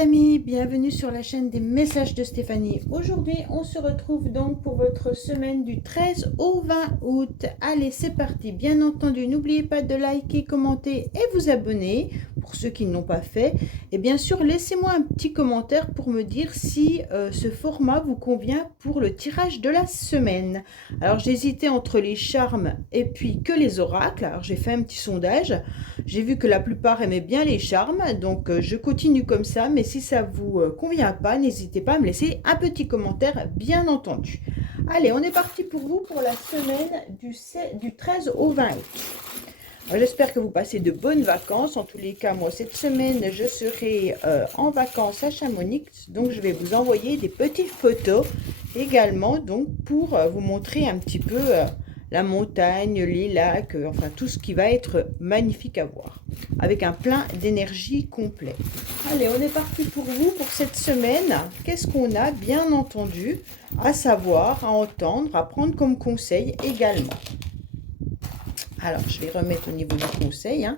amis, bienvenue sur la chaîne des messages de Stéphanie. Aujourd'hui, on se retrouve donc pour votre semaine du 13 au 20 août. Allez, c'est parti. Bien entendu, n'oubliez pas de liker, commenter et vous abonner pour ceux qui ne l'ont pas fait. Et bien sûr, laissez-moi un petit commentaire pour me dire si ce format vous convient pour le tirage de la semaine. Alors, j'hésitais entre les charmes et puis que les oracles. Alors, j'ai fait un petit sondage. J'ai vu que la plupart aimaient bien les charmes, donc je continue comme ça. Mais si ça vous convient pas, n'hésitez pas à me laisser un petit commentaire, bien entendu. Allez, on est parti pour vous pour la semaine du 13 au 20 août. J'espère que vous passez de bonnes vacances. En tous les cas, moi, cette semaine, je serai en vacances à Chamonix. Donc, je vais vous envoyer des petites photos également, donc pour vous montrer un petit peu la montagne, les lacs, enfin tout ce qui va être magnifique à voir, avec un plein d'énergie complet. Allez, on est parti pour vous pour cette semaine. Qu'est-ce qu'on a bien entendu à savoir, à entendre, à prendre comme conseil également. Alors, je vais remettre au niveau du conseil.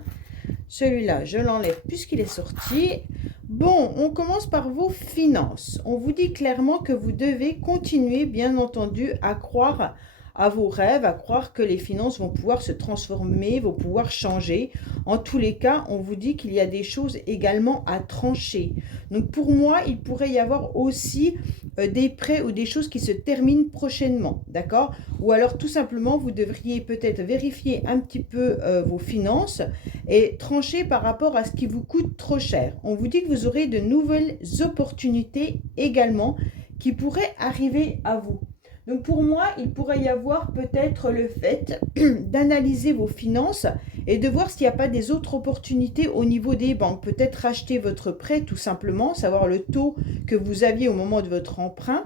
Celui-là, je l'enlève puisqu'il est sorti. Bon, on commence par vos finances. On vous dit clairement que vous devez continuer, bien entendu, à croire à vos rêves, à croire que les finances vont pouvoir se transformer, vont pouvoir changer. En tous les cas, on vous dit qu'il y a des choses également à trancher. Donc pour moi, il pourrait y avoir aussi des prêts ou des choses qui se terminent prochainement, d'accord? Ou alors tout simplement, vous devriez peut-être vérifier un petit peu vos finances et trancher par rapport à ce qui vous coûte trop cher. On vous dit que vous aurez de nouvelles opportunités également qui pourraient arriver à vous. Donc pour moi, il pourrait y avoir peut-être le fait d'analyser vos finances et de voir s'il n'y a pas des autres opportunités au niveau des banques. Peut-être racheter votre prêt tout simplement, savoir le taux que vous aviez au moment de votre emprunt.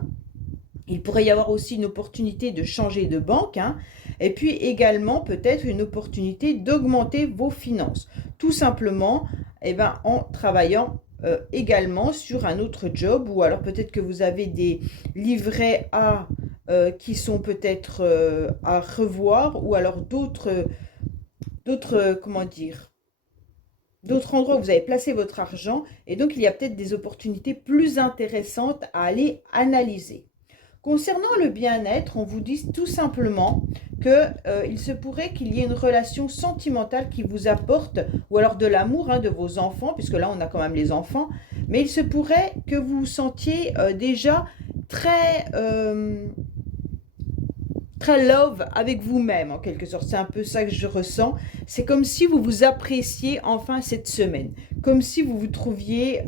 Il pourrait y avoir aussi une opportunité de changer de banque, et puis également peut-être une opportunité d'augmenter vos finances. Tout simplement en travaillant également sur un autre job, ou alors peut-être que vous avez des livrets A qui sont peut-être à revoir, ou alors d'autres endroits où vous avez placé votre argent, et donc il y a peut-être des opportunités plus intéressantes à aller analyser. Concernant le bien-être, on vous dit tout simplement qu'il se pourrait qu'il y ait une relation sentimentale qui vous apporte, ou alors de l'amour de vos enfants, puisque là on a quand même les enfants, mais il se pourrait que vous vous sentiez déjà très love avec vous-même en quelque sorte. C'est un peu ça que je ressens. C'est comme si vous vous appréciez enfin cette semaine, comme si vous vous trouviez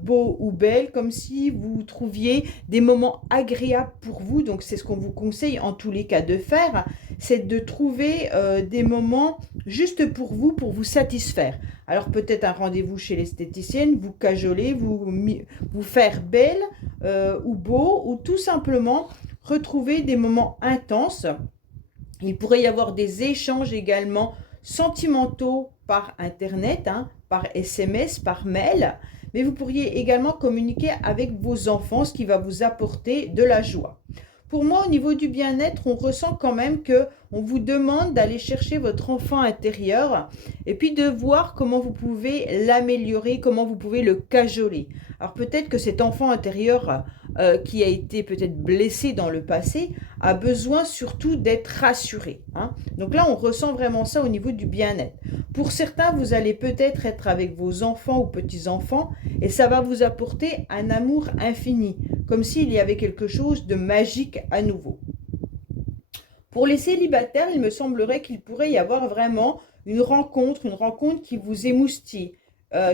beau ou belle, comme si vous trouviez des moments agréables pour vous. Donc c'est ce qu'on vous conseille en tous les cas de faire, c'est de trouver des moments juste pour vous satisfaire. Alors peut-être un rendez-vous chez l'esthéticienne, vous cajoler, vous faire belle ou beau, ou tout simplement retrouver des moments intenses. Il pourrait y avoir des échanges également sentimentaux par Internet, par SMS, par mail, mais vous pourriez également communiquer avec vos enfants, ce qui va vous apporter de la joie. Pour moi, au niveau du bien-être, on ressent quand même qu'on vous demande d'aller chercher votre enfant intérieur et puis de voir comment vous pouvez l'améliorer, comment vous pouvez le cajoler. Alors peut-être que cet enfant intérieur qui a été peut-être blessé dans le passé a besoin surtout d'être rassuré. Donc là, on ressent vraiment ça au niveau du bien-être. Pour certains, vous allez peut-être être avec vos enfants ou petits-enfants et ça va vous apporter un amour infini, comme s'il y avait quelque chose de magique à nouveau. Pour les célibataires, il me semblerait qu'il pourrait y avoir vraiment une rencontre qui vous émoustille,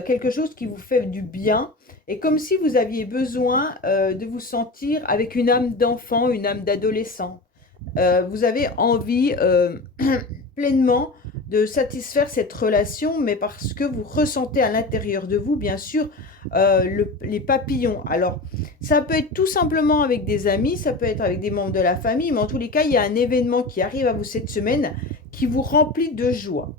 quelque chose qui vous fait du bien, et comme si vous aviez besoin de vous sentir avec une âme d'enfant, une âme d'adolescent. Vous avez envie pleinement de satisfaire cette relation, mais parce que vous ressentez à l'intérieur de vous, bien sûr, les papillons. Alors, ça peut être tout simplement avec des amis, ça peut être avec des membres de la famille, mais en tous les cas, il y a un événement qui arrive à vous cette semaine qui vous remplit de joie.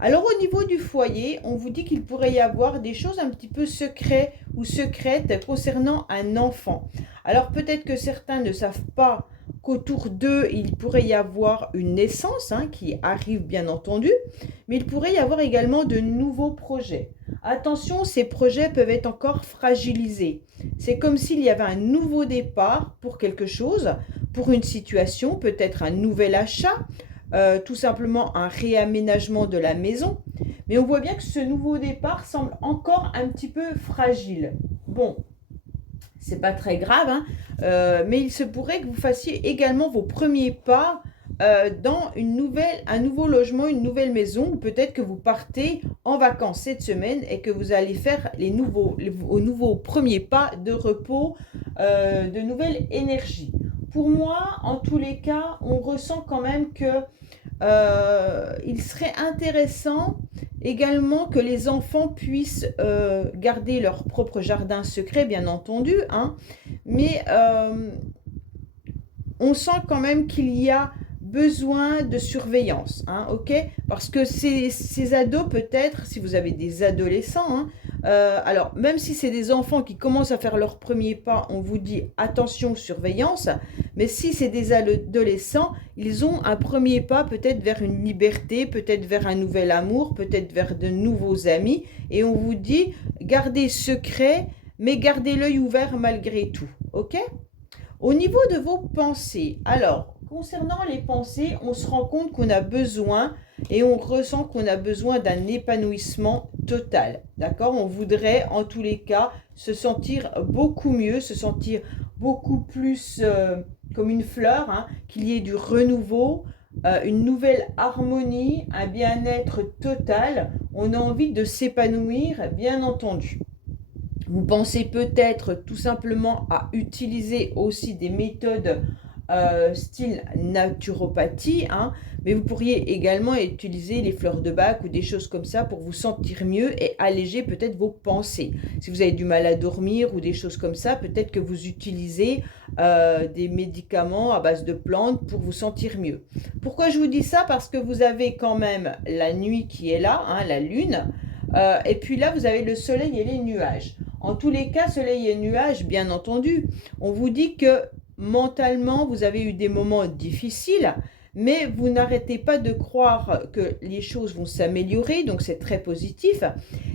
Alors au niveau du foyer, on vous dit qu'il pourrait y avoir des choses un petit peu secrètes concernant un enfant. Alors peut-être que certains ne savent pas qu'autour d'eux, il pourrait y avoir une naissance qui arrive bien entendu, mais il pourrait y avoir également de nouveaux projets. Attention, ces projets peuvent être encore fragilisés. C'est comme s'il y avait un nouveau départ pour quelque chose, pour une situation, peut-être un nouvel achat, tout simplement un réaménagement de la maison. Mais on voit bien que ce nouveau départ semble encore un petit peu fragile. Bon, c'est pas très grave, mais il se pourrait que vous fassiez également vos premiers pas dans un nouveau logement, une nouvelle maison, ou peut-être que vous partez en vacances cette semaine et que vous allez faire vos nouveaux premiers pas de repos, de nouvelles énergies. Pour moi, en tous les cas, on ressent quand même que il serait intéressant également que les enfants puissent garder leur propre jardin secret, bien entendu, mais on sent quand même qu'il y a besoin de surveillance, ok? Parce que ces ados, peut-être, si vous avez des adolescents, alors même si c'est des enfants qui commencent à faire leurs premiers pas, on vous dit attention, surveillance, mais si c'est des adolescents, ils ont un premier pas peut-être vers une liberté, peut-être vers un nouvel amour, peut-être vers de nouveaux amis, et on vous dit gardez secret, mais gardez l'œil ouvert malgré tout, ok? Au niveau de vos pensées, alors, concernant les pensées, on se rend compte qu'on a besoin et on ressent qu'on a besoin d'un épanouissement total, d'accord? On voudrait, en tous les cas, se sentir beaucoup mieux, se sentir beaucoup plus comme une fleur, qu'il y ait du renouveau, une nouvelle harmonie, un bien-être total. On a envie de s'épanouir, bien entendu. Vous pensez peut-être tout simplement à utiliser aussi des méthodes style naturopathie, mais vous pourriez également utiliser les fleurs de Bach ou des choses comme ça pour vous sentir mieux et alléger peut-être vos pensées. Si vous avez du mal à dormir ou des choses comme ça, peut-être que vous utilisez des médicaments à base de plantes pour vous sentir mieux. Pourquoi je vous dis ça? Parce que vous avez quand même la nuit qui est là, la lune, et puis là vous avez le soleil et les nuages. En tous les cas, soleil et nuages, bien entendu, on vous dit que mentalement, vous avez eu des moments difficiles, mais vous n'arrêtez pas de croire que les choses vont s'améliorer, donc c'est très positif,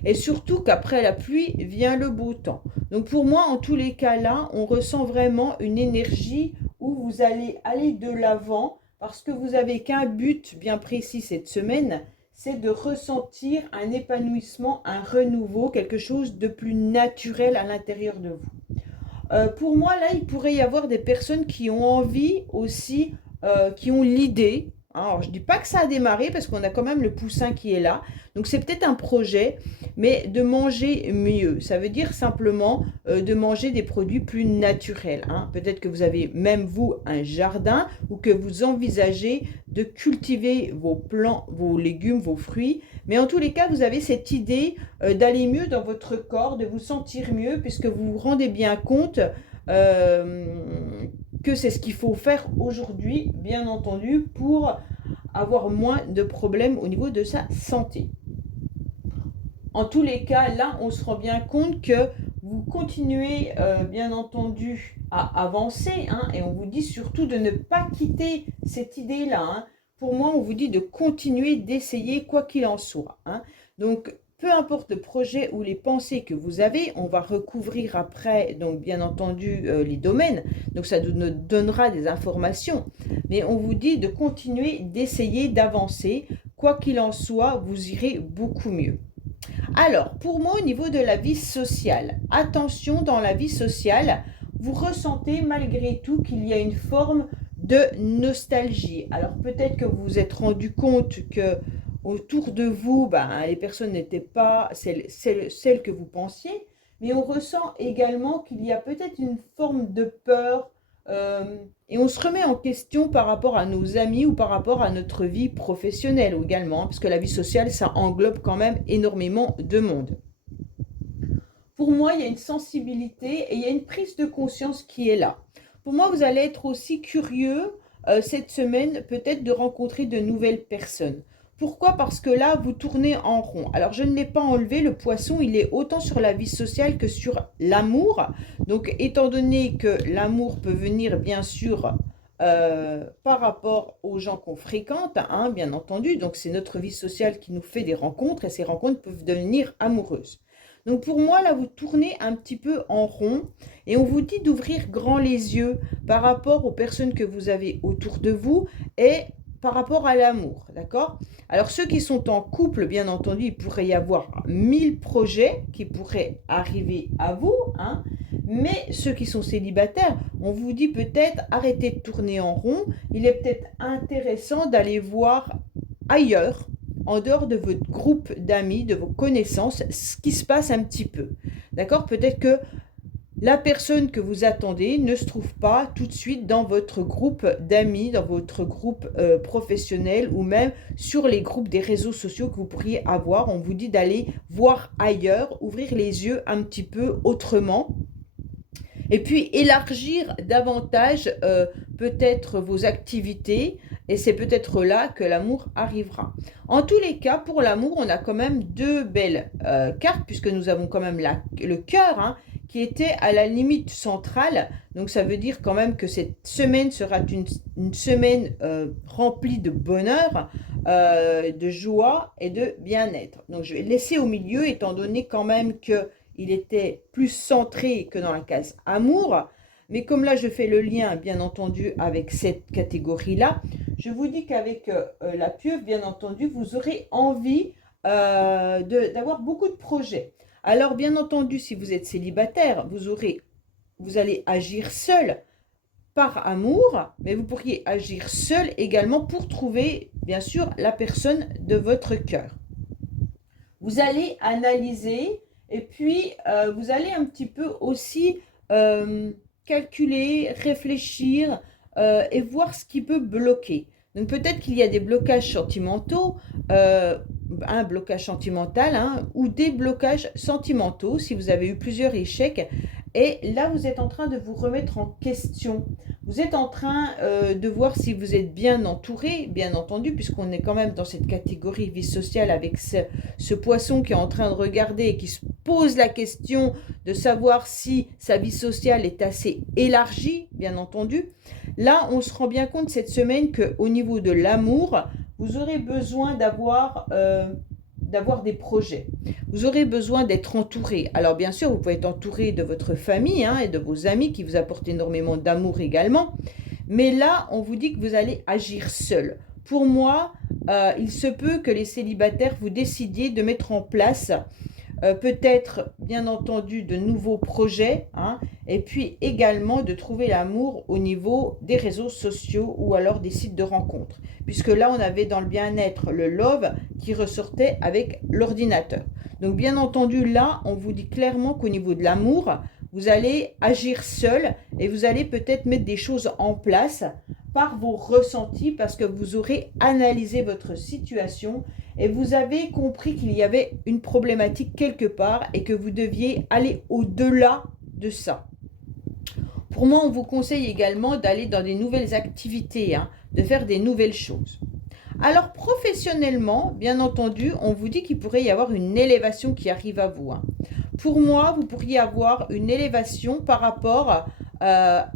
et surtout qu'après la pluie vient le beau temps. Donc pour moi, en tous les cas là, on ressent vraiment une énergie où vous allez aller de l'avant, parce que vous n'avez qu'un but bien précis cette semaine, c'est de ressentir un épanouissement, un renouveau, quelque chose de plus naturel à l'intérieur de vous. Pour moi, là, il pourrait y avoir des personnes qui ont envie aussi, qui ont l'idée. Alors, je ne dis pas que ça a démarré parce qu'on a quand même le poussin qui est là. Donc, c'est peut-être un projet, mais de manger mieux. Ça veut dire simplement de manger des produits plus naturels. Peut-être que vous avez même, vous, un jardin ou que vous envisagez de cultiver vos plants, vos légumes, vos fruits. Mais en tous les cas, vous avez cette idée d'aller mieux dans votre corps, de vous sentir mieux, puisque vous vous rendez bien compte que c'est ce qu'il faut faire aujourd'hui, bien entendu, pour avoir moins de problèmes au niveau de sa santé. En tous les cas, là, on se rend bien compte que vous continuez, bien entendu, à avancer, et on vous dit surtout de ne pas quitter cette idée-là. Pour moi, on vous dit de continuer d'essayer quoi qu'il en soit. Donc, peu importe le projet ou les pensées que vous avez, on va recouvrir après, donc bien entendu, les domaines. Donc, ça nous donnera des informations. Mais on vous dit de continuer d'essayer d'avancer. Quoi qu'il en soit, vous irez beaucoup mieux. Alors, pour moi, au niveau de la vie sociale, attention, dans la vie sociale, vous ressentez malgré tout qu'il y a une forme de nostalgie. Alors, peut-être que vous vous êtes rendu compte que autour de vous, les personnes n'étaient pas celles que vous pensiez, mais on ressent également qu'il y a peut-être une forme de peur, et on se remet en question par rapport à nos amis ou par rapport à notre vie professionnelle également, parce que la vie sociale, ça englobe quand même énormément de monde. Pour moi, il y a une sensibilité et il y a une prise de conscience qui est là. Pour moi, vous allez être aussi curieux cette semaine, peut-être de rencontrer de nouvelles personnes. Pourquoi? Parce que là, vous tournez en rond. Alors, je ne l'ai pas enlevé, le poisson, il est autant sur la vie sociale que sur l'amour. Donc, étant donné que l'amour peut venir, bien sûr, par rapport aux gens qu'on fréquente, hein, bien entendu. Donc, c'est notre vie sociale qui nous fait des rencontres et ces rencontres peuvent devenir amoureuses. Donc, pour moi, là, vous tournez un petit peu en rond et on vous dit d'ouvrir grand les yeux par rapport aux personnes que vous avez autour de vous et par rapport à l'amour, d'accord? Alors, ceux qui sont en couple, bien entendu, il pourrait y avoir 1000 projets qui pourraient arriver à vous, hein. Mais ceux qui sont célibataires, on vous dit peut-être arrêtez de tourner en rond. Il est peut-être intéressant d'aller voir ailleurs, en dehors de votre groupe d'amis, de vos connaissances, ce qui se passe un petit peu. D'accord? Peut-être que la personne que vous attendez ne se trouve pas tout de suite dans votre groupe d'amis, dans votre groupe professionnel ou même sur les groupes des réseaux sociaux que vous pourriez avoir. On vous dit d'aller voir ailleurs, ouvrir les yeux un petit peu autrement. Et puis élargir davantage peut-être vos activités et c'est peut-être là que l'amour arrivera. En tous les cas, pour l'amour, on a quand même deux belles cartes puisque nous avons quand même le cœur hein, qui était à la limite centrale. Donc ça veut dire quand même que cette semaine sera une semaine remplie de bonheur, de joie et de bien-être. Donc je vais laisser au milieu étant donné quand même que il était plus centré que dans la case amour. Mais comme là, je fais le lien, bien entendu, avec cette catégorie-là, je vous dis qu'avec la pieuvre, bien entendu, vous aurez envie d'avoir beaucoup de projets. Alors, bien entendu, si vous êtes célibataire, vous allez agir seul par amour, mais vous pourriez agir seul également pour trouver, bien sûr, la personne de votre cœur. Vous allez analyser et puis vous allez un petit peu aussi calculer, réfléchir et voir ce qui peut bloquer. Donc peut-être qu'il y a des blocages sentimentaux, un blocage sentimental hein, ou des blocages sentimentaux si vous avez eu plusieurs échecs. Et là, vous êtes en train de vous remettre en question. Vous êtes en train de voir si vous êtes bien entouré, bien entendu, puisqu'on est quand même dans cette catégorie vie sociale avec ce poisson qui est en train de regarder et qui se pose la question de savoir si sa vie sociale est assez élargie, bien entendu. Là, on se rend bien compte cette semaine qu'au niveau de l'amour, vous aurez besoin d'avoir des projets. Vous aurez besoin d'être entouré. Alors bien sûr, vous pouvez être entouré de votre famille hein, et de vos amis qui vous apportent énormément d'amour également. Mais là, on vous dit que vous allez agir seul. Pour moi, il se peut que les célibataires, vous décidiez de mettre en place peut-être, bien entendu, de nouveaux projets, hein, et puis également de trouver l'amour au niveau des réseaux sociaux ou alors des sites de rencontres. Puisque là, on avait dans le bien-être le love qui ressortait avec l'ordinateur. Donc, bien entendu, là, on vous dit clairement qu'au niveau de l'amour, vous allez agir seul et vous allez peut-être mettre des choses en place par vos ressentis parce que vous aurez analysé votre situation et vous avez compris qu'il y avait une problématique quelque part et que vous deviez aller au-delà de ça. Pour moi, on vous conseille également d'aller dans des nouvelles activités, hein, de faire des nouvelles choses. Alors, professionnellement, bien entendu, on vous dit qu'il pourrait y avoir une élévation qui arrive à vous. Hein. Pour moi, vous pourriez avoir une élévation par rapport à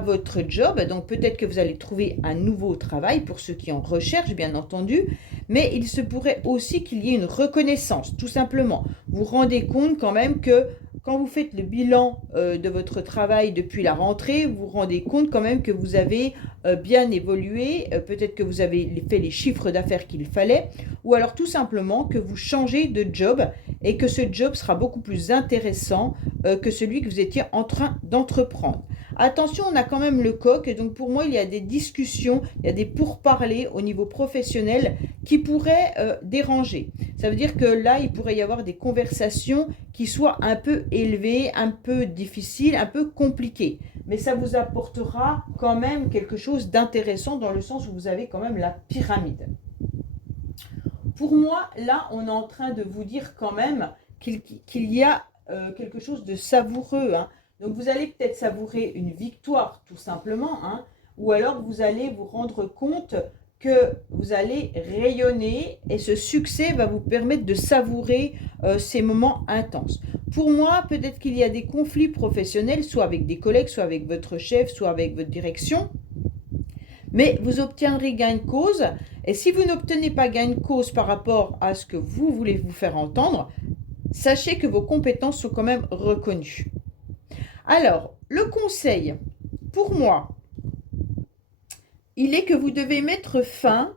votre job, donc peut-être que vous allez trouver un nouveau travail pour ceux qui en recherchent, bien entendu, mais il se pourrait aussi qu'il y ait une reconnaissance, tout simplement. Vous vous rendez compte quand même que quand vous faites le bilan de votre travail depuis la rentrée, vous vous rendez compte quand même que vous avez bien évolué, peut-être que vous avez fait les chiffres d'affaires qu'il fallait, ou alors tout simplement que vous changez de job et que ce job sera beaucoup plus intéressant que celui que vous étiez en train d'entreprendre. Attention, on a quand même le coq, et donc pour moi, il y a des discussions, il y a des pourparlers au niveau professionnel qui pourraient déranger. Ça veut dire que là, il pourrait y avoir des conversations qui soient un peu élevées, un peu difficiles, un peu compliquées. Mais ça vous apportera quand même quelque chose d'intéressant dans le sens où vous avez quand même la pyramide. Pour moi, là, on est en train de vous dire quand même qu'il y a quelque chose de savoureux, hein. Donc, vous allez peut-être savourer une victoire, tout simplement, hein, ou alors vous allez vous rendre compte que vous allez rayonner et ce succès va vous permettre de savourer ces moments intenses. Pour moi, peut-être qu'il y a des conflits professionnels, soit avec des collègues, soit avec votre chef, soit avec votre direction, mais vous obtiendrez gain de cause. Et si vous n'obtenez pas gain de cause par rapport à ce que vous voulez vous faire entendre, sachez que vos compétences sont quand même reconnues. Alors, le conseil, pour moi, il est que vous devez mettre fin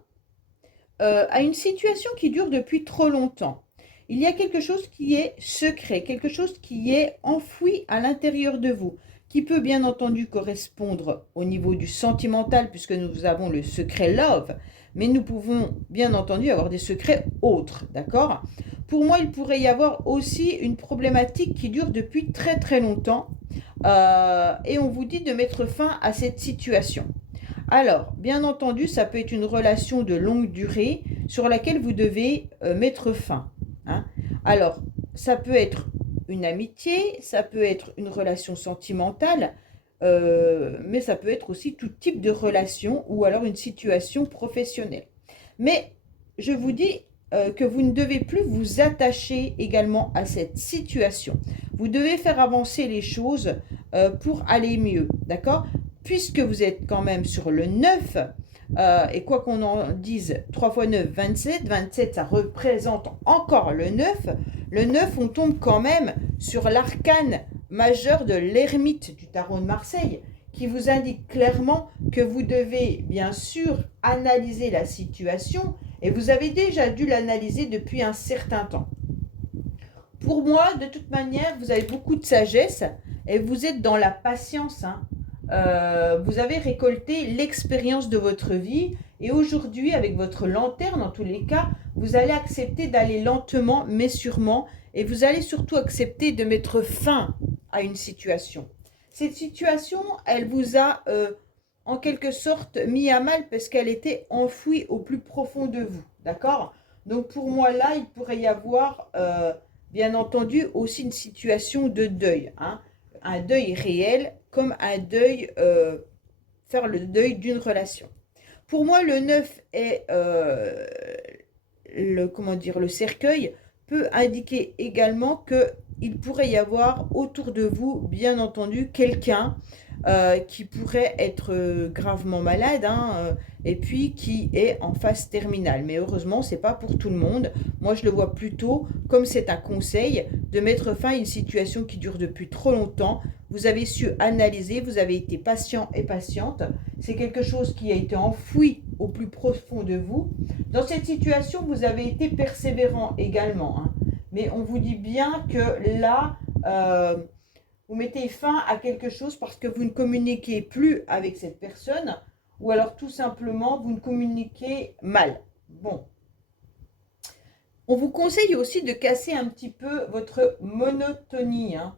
à une situation qui dure depuis trop longtemps. Il y a quelque chose qui est secret, quelque chose qui est enfoui à l'intérieur de vous, qui peut bien entendu correspondre au niveau du sentimental, puisque nous avons le secret love, mais nous pouvons bien entendu avoir des secrets autres, d'accord? Pour moi, il pourrait y avoir aussi une problématique qui dure depuis très très longtemps, et on vous dit de mettre fin à cette situation. Alors, bien entendu, ça peut être une relation de longue durée sur laquelle vous devez mettre fin. Hein. Alors, ça peut être une amitié, ça peut être une relation sentimentale, mais ça peut être aussi tout type de relation ou alors une situation professionnelle. Mais je vous dis que vous ne devez plus vous attacher également à cette situation. Vous devez faire avancer les choses pour aller mieux, d'accord? Puisque vous êtes quand même sur le 9, et quoi qu'on en dise, 3 x 9, 27, 27 ça représente encore le 9, le 9 on tombe quand même sur l'arcane majeur de l'ermite du tarot de Marseille, qui vous indique clairement que vous devez bien sûr analyser la situation, et vous avez déjà dû l'analyser depuis un certain temps. Pour moi, de toute manière, vous avez beaucoup de sagesse, et vous êtes dans la patience, hein. Vous avez récolté l'expérience de votre vie et aujourd'hui avec votre lanterne en tous les cas vous allez accepter d'aller lentement mais sûrement et vous allez surtout accepter de mettre fin à une situation. Cette situation elle vous a en quelque sorte mis à mal parce qu'elle était enfouie au plus profond de vous, d'accord? Donc pour moi là il pourrait y avoir bien entendu aussi une situation de deuil, hein? Un deuil réel comme un deuil, faire le deuil d'une relation. Pour moi, le 9 est, le cercueil peut indiquer également qu'il pourrait y avoir autour de vous, bien entendu, quelqu'un qui pourrait être gravement malade, hein, et puis qui est en phase terminale. Mais heureusement, ce n'est pas pour tout le monde. Moi, je le vois plutôt comme c'est un conseil de mettre fin à une situation qui dure depuis trop longtemps. Vous avez su analyser, vous avez été patient et patiente. C'est quelque chose qui a été enfoui au plus profond de vous. Dans cette situation, vous avez été persévérant également, hein. Mais on vous dit bien que là, vous mettez fin à quelque chose parce que vous ne communiquez plus avec cette personne ou alors tout simplement vous ne communiquez mal. Bon. On vous conseille aussi de casser un petit peu votre monotonie, hein,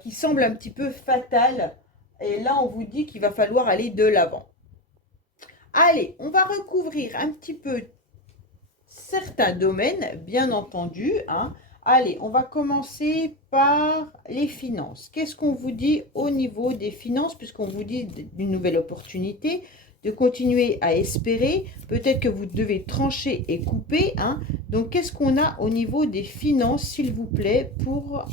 qui semble un petit peu fatale. Et là, on vous dit qu'il va falloir aller de l'avant. Allez, on va recouvrir un petit peu certains domaines, bien entendu, hein. Allez, on va commencer par les finances. Qu'est-ce qu'on vous dit au niveau des finances, puisqu'on vous dit d'une nouvelle opportunité, de continuer à espérer. Peut-être que vous devez trancher et couper, hein. Donc, qu'est-ce qu'on a au niveau des finances, s'il vous plaît, pour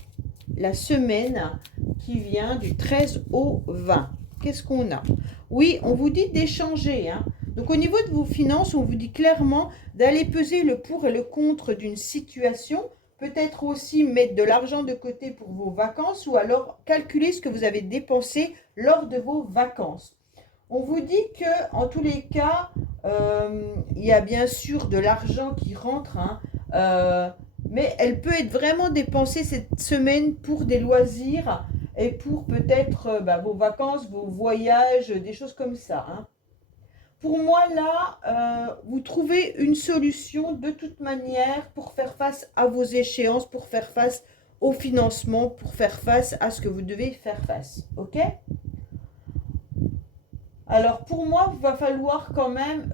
la semaine qui vient du 13 au 20? Qu'est-ce qu'on a? Oui, on vous dit d'échanger, hein. Donc, au niveau de vos finances, on vous dit clairement d'aller peser le pour et le contre d'une situation. Peut-être aussi mettre de l'argent de côté pour vos vacances ou alors calculer ce que vous avez dépensé lors de vos vacances. On vous dit que en tous les cas, il y a bien sûr de l'argent qui rentre, hein, mais elle peut être vraiment dépensée cette semaine pour des loisirs et pour peut-être vos vacances, vos voyages, des choses comme ça, hein. Pour moi, là, vous trouvez une solution de toute manière pour faire face à vos échéances, pour faire face au financement, pour faire face à ce que vous devez faire face. Ok? Alors, pour moi, il va falloir quand même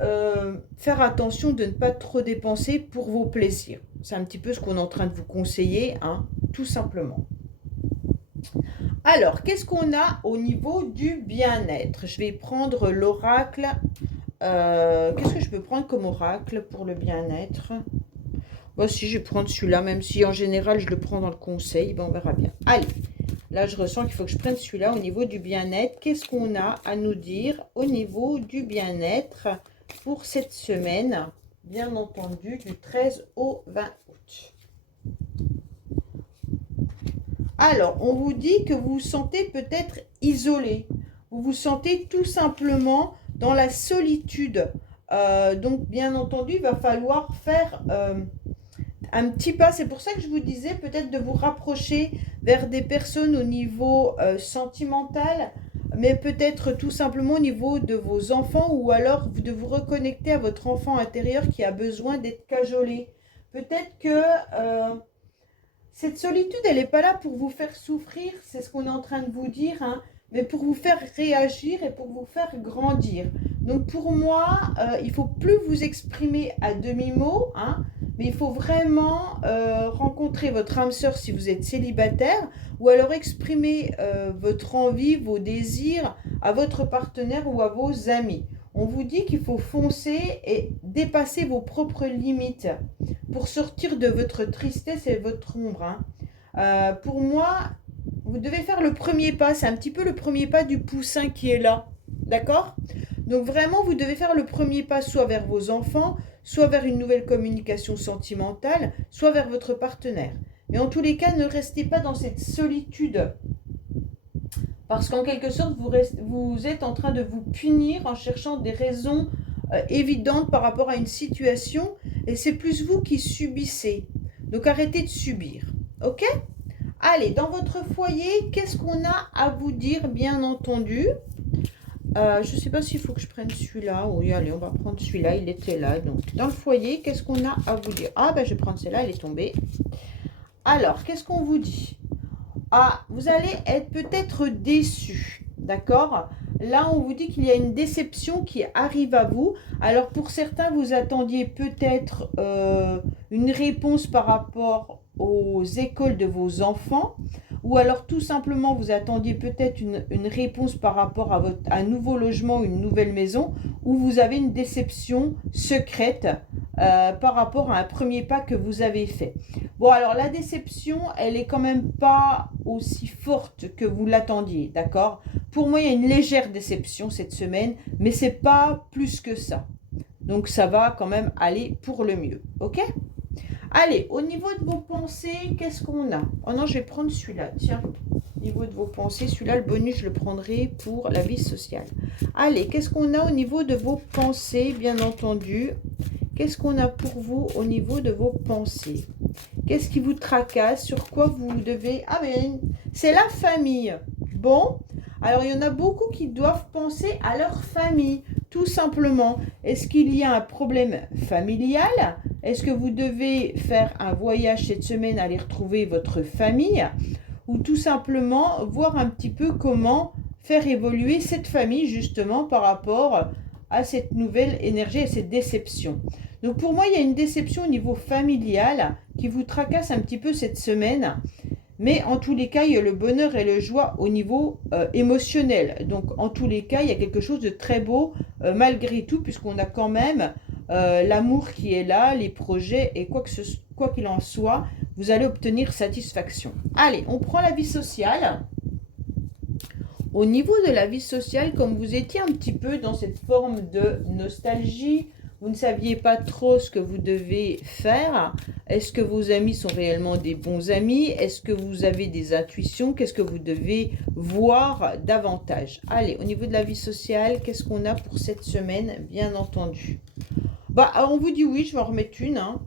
faire attention de ne pas trop dépenser pour vos plaisirs. C'est un petit peu ce qu'on est en train de vous conseiller, hein, tout simplement. Alors, qu'est-ce qu'on a au niveau du bien-être? Je vais prendre l'oracle qu'est-ce que je peux prendre comme oracle pour le bien-être? Bon, si je vais prendre celui-là, même si en général je le prends dans le conseil, ben, on verra bien. Allez, là je ressens qu'il faut que je prenne celui-là au niveau du bien-être. Qu'est-ce qu'on a à nous dire au niveau du bien-être pour cette semaine, bien entendu, du 13 au 20 août? Alors, on vous dit que vous vous sentez peut-être isolé. Vous vous sentez tout simplement dans la solitude. Donc, bien entendu, il va falloir faire un petit pas. C'est pour ça que je vous disais peut-être de vous rapprocher vers des personnes au niveau sentimental, mais peut-être tout simplement au niveau de vos enfants, ou alors de vous reconnecter à votre enfant intérieur qui a besoin d'être cajolé. Peut-être que cette solitude, elle n'est pas là pour vous faire souffrir, c'est ce qu'on est en train de vous dire, hein, mais pour vous faire réagir et pour vous faire grandir. Donc pour moi, il ne faut plus vous exprimer à demi-mot, hein, mais il faut vraiment rencontrer votre âme sœur si vous êtes célibataire, ou alors exprimer votre envie, vos désirs à votre partenaire ou à vos amis. On vous dit qu'il faut foncer et dépasser vos propres limites pour sortir de votre tristesse et votre ombre. Hein. Pour moi, vous devez faire le premier pas. C'est un petit peu le premier pas du poussin qui est là. D'accord ? Donc vraiment, vous devez faire le premier pas soit vers vos enfants, soit vers une nouvelle communication sentimentale, soit vers votre partenaire. Mais en tous les cas, ne restez pas dans cette solitude. Parce qu'en quelque sorte, vous êtes en train de vous punir en cherchant des raisons évidentes par rapport à une situation. Et c'est plus vous qui subissez. Donc arrêtez de subir. Ok ? Allez, dans votre foyer, qu'est-ce qu'on a à vous dire, bien entendu ? Je ne sais pas s'il faut que je prenne celui-là. Oui, allez, on va prendre celui-là. Il était là. Donc, dans le foyer, qu'est-ce qu'on a à vous dire ? Ah, ben, je vais prendre celle-là. Elle est tombée. Alors, qu'est-ce qu'on vous dit ? Ah, vous allez être peut-être déçu. D'accord ? Là, on vous dit qu'il y a une déception qui arrive à vous. Alors, pour certains, vous attendiez peut-être une réponse par rapport aux écoles de vos enfants. Ou alors, tout simplement, vous attendiez peut-être une réponse par rapport à un nouveau logement, une nouvelle maison. Ou vous avez une déception secrète par rapport à un premier pas que vous avez fait. Bon, alors, la déception, elle est quand même pas aussi forte que vous l'attendiez, d'accord ? Pour moi, il y a une légère déception cette semaine, mais c'est pas plus que ça. Donc, ça va quand même aller pour le mieux, ok ? Allez, au niveau de vos pensées, qu'est-ce qu'on a ? Oh non, je vais prendre celui-là, tiens. Au niveau de vos pensées, celui-là, le bonus, je le prendrai pour la vie sociale. Allez, qu'est-ce qu'on a au niveau de vos pensées, bien entendu ? Qu'est-ce qu'on a pour vous au niveau de vos pensées ? Qu'est-ce qui vous tracasse ? Sur quoi vous devez... Ah, mais c'est la famille. Bon, alors il y en a beaucoup qui doivent penser à leur famille, tout simplement. Est-ce qu'il y a un problème familial ? Est-ce que vous devez faire un voyage cette semaine, aller retrouver votre famille ? Ou tout simplement voir un petit peu comment faire évoluer cette famille justement par rapport à cette nouvelle énergie et cette déception. Donc pour moi, il y a une déception au niveau familial qui vous tracasse un petit peu cette semaine. Mais en tous les cas, il y a le bonheur et la joie au niveau émotionnel. Donc en tous les cas, il y a quelque chose de très beau malgré tout, puisqu'on a quand même l'amour qui est là, les projets, et quoi qu'il en soit, vous allez obtenir satisfaction. Allez, on prend la vie sociale. Au niveau de la vie sociale, comme vous étiez un petit peu dans cette forme de nostalgie, vous ne saviez pas trop ce que vous devez faire. Est-ce que vos amis sont réellement des bons amis? Est-ce que vous avez des intuitions? Qu'est-ce que vous devez voir davantage? Allez, au niveau de la vie sociale, qu'est-ce qu'on a pour cette semaine? Bien entendu. Bah, on vous dit oui, je vais en remettre une. Hein.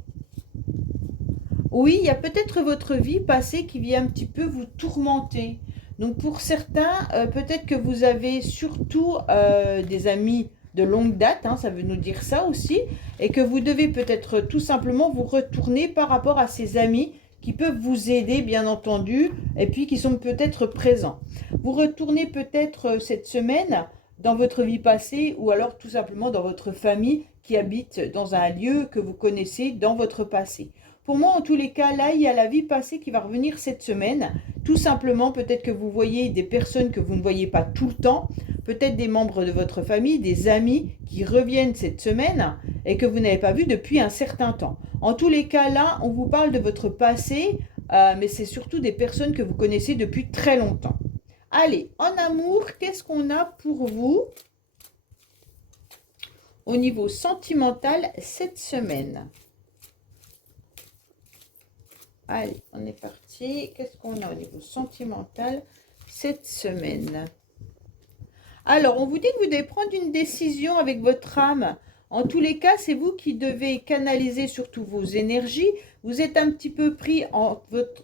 Oui, il y a peut-être votre vie passée qui vient un petit peu vous tourmenter. Donc pour certains, peut-être que vous avez surtout des amis de longue date, hein, ça veut nous dire ça aussi, et que vous devez peut-être tout simplement vous retourner par rapport à ces amis qui peuvent vous aider, bien entendu, et puis qui sont peut-être présents. Vous retournez peut-être cette semaine dans votre vie passée, ou alors tout simplement dans votre famille qui habite dans un lieu que vous connaissez dans votre passé. Pour moi, en tous les cas, là, il y a la vie passée qui va revenir cette semaine. Tout simplement, peut-être que vous voyez des personnes que vous ne voyez pas tout le temps, peut-être des membres de votre famille, des amis qui reviennent cette semaine et que vous n'avez pas vu depuis un certain temps. En tous les cas, là, on vous parle de votre passé, mais c'est surtout des personnes que vous connaissez depuis très longtemps. Allez, en amour, qu'est-ce qu'on a pour vous au niveau sentimental cette semaine? Allez, on est parti. Qu'est-ce qu'on a au niveau sentimental cette semaine? Alors, on vous dit que vous devez prendre une décision avec votre âme. En tous les cas, c'est vous qui devez canaliser surtout vos énergies. Vous êtes un petit peu pris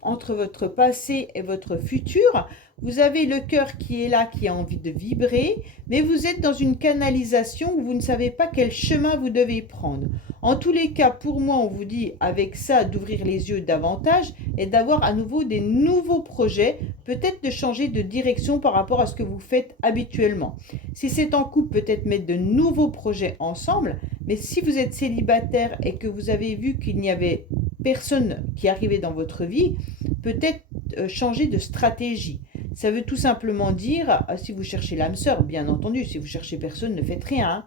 entre votre passé et votre futur. Vous avez le cœur qui est là, qui a envie de vibrer, mais vous êtes dans une canalisation où vous ne savez pas quel chemin vous devez prendre. En tous les cas, pour moi, on vous dit avec ça d'ouvrir les yeux davantage et d'avoir à nouveau des nouveaux projets, peut-être de changer de direction par rapport à ce que vous faites habituellement. Si c'est en couple, peut-être mettre de nouveaux projets ensemble, mais si vous êtes célibataire et que vous avez vu qu'il n'y avait personne qui arrivait dans votre vie, peut-être changer de stratégie. Ça veut tout simplement dire, si vous cherchez l'âme sœur, bien entendu, si vous cherchez personne, ne faites rien. Hein.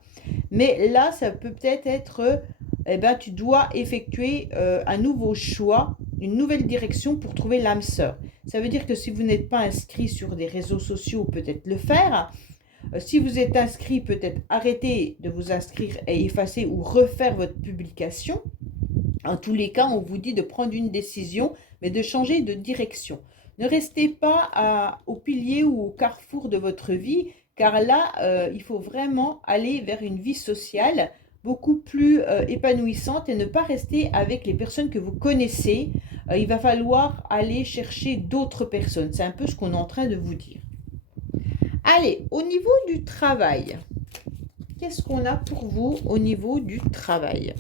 Mais là, ça peut peut-être être, tu dois effectuer un nouveau choix, une nouvelle direction pour trouver l'âme sœur. Ça veut dire que si vous n'êtes pas inscrit sur des réseaux sociaux, peut-être le faire. Si vous êtes inscrit, peut-être arrêter de vous inscrire et effacer ou refaire votre publication. En tous les cas, on vous dit de prendre une décision, mais de changer de direction. Ne restez pas au pilier ou au carrefour de votre vie, car là, il faut vraiment aller vers une vie sociale beaucoup plus épanouissante et ne pas rester avec les personnes que vous connaissez. Il va falloir aller chercher d'autres personnes. C'est un peu ce qu'on est en train de vous dire. Allez, au niveau du travail, qu'est-ce qu'on a pour vous au niveau du travail ?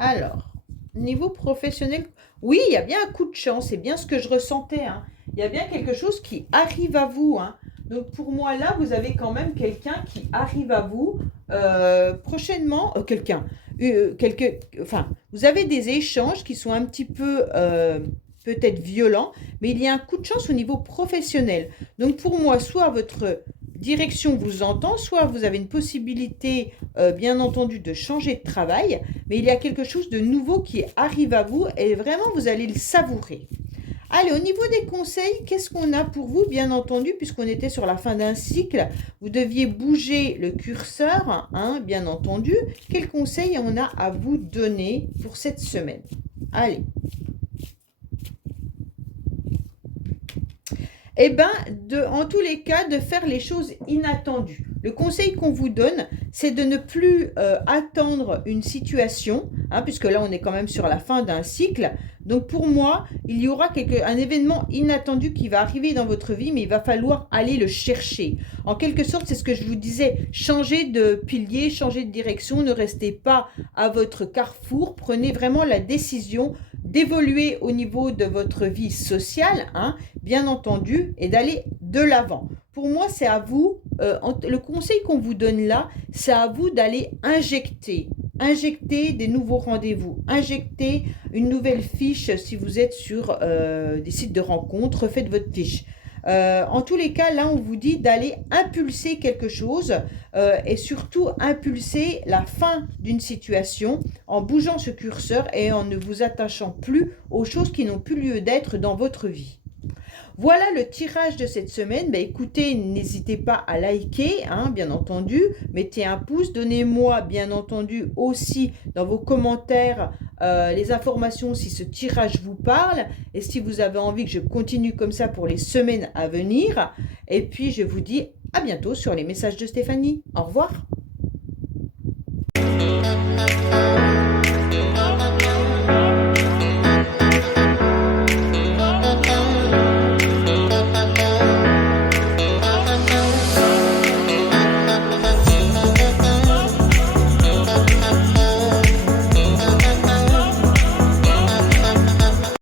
Alors, niveau professionnel, oui, il y a bien un coup de chance, c'est bien ce que je ressentais. Hein. Il y a bien quelque chose qui arrive à vous. Hein. Donc pour moi, là, vous avez quand même quelqu'un qui arrive à vous prochainement. Vous avez des échanges qui sont un petit peu peut-être violents, mais il y a un coup de chance au niveau professionnel. Donc pour moi, soit votre direction vous entend, soit vous avez une possibilité, bien entendu, de changer de travail, mais il y a quelque chose de nouveau qui arrive à vous et vraiment, vous allez le savourer. Allez, au niveau des conseils, qu'est-ce qu'on a pour vous? Bien entendu, puisqu'on était sur la fin d'un cycle, vous deviez bouger le curseur, hein, bien entendu. Quels conseils on a à vous donner pour cette semaine? Allez. Eh bien, en tous les cas, de faire les choses inattendues. Le conseil qu'on vous donne, c'est de ne plus attendre une situation, hein, puisque là, on est quand même sur la fin d'un cycle. Donc, pour moi, il y aura un événement inattendu qui va arriver dans votre vie, mais il va falloir aller le chercher. En quelque sorte, c'est ce que je vous disais, changez de pilier, changez de direction, ne restez pas à votre carrefour, prenez vraiment la décision d'évoluer au niveau de votre vie sociale, hein, bien entendu, et d'aller de l'avant. Pour moi, c'est à vous, le conseil qu'on vous donne là, c'est à vous d'aller injecter des nouveaux rendez-vous, injecter une nouvelle fiche si vous êtes sur des sites de rencontres, refaites votre fiche. En tous les cas, là, on vous dit d'aller impulser quelque chose et surtout impulser la fin d'une situation en bougeant ce curseur et en ne vous attachant plus aux choses qui n'ont plus lieu d'être dans votre vie. Voilà le tirage de cette semaine. Écoutez, n'hésitez pas à liker, hein, bien entendu. Mettez un pouce. Donnez-moi, bien entendu, aussi dans vos commentaires les informations si ce tirage vous parle et si vous avez envie que je continue comme ça pour les semaines à venir. Et puis, je vous dis à bientôt sur les messages de Stéphanie. Au revoir.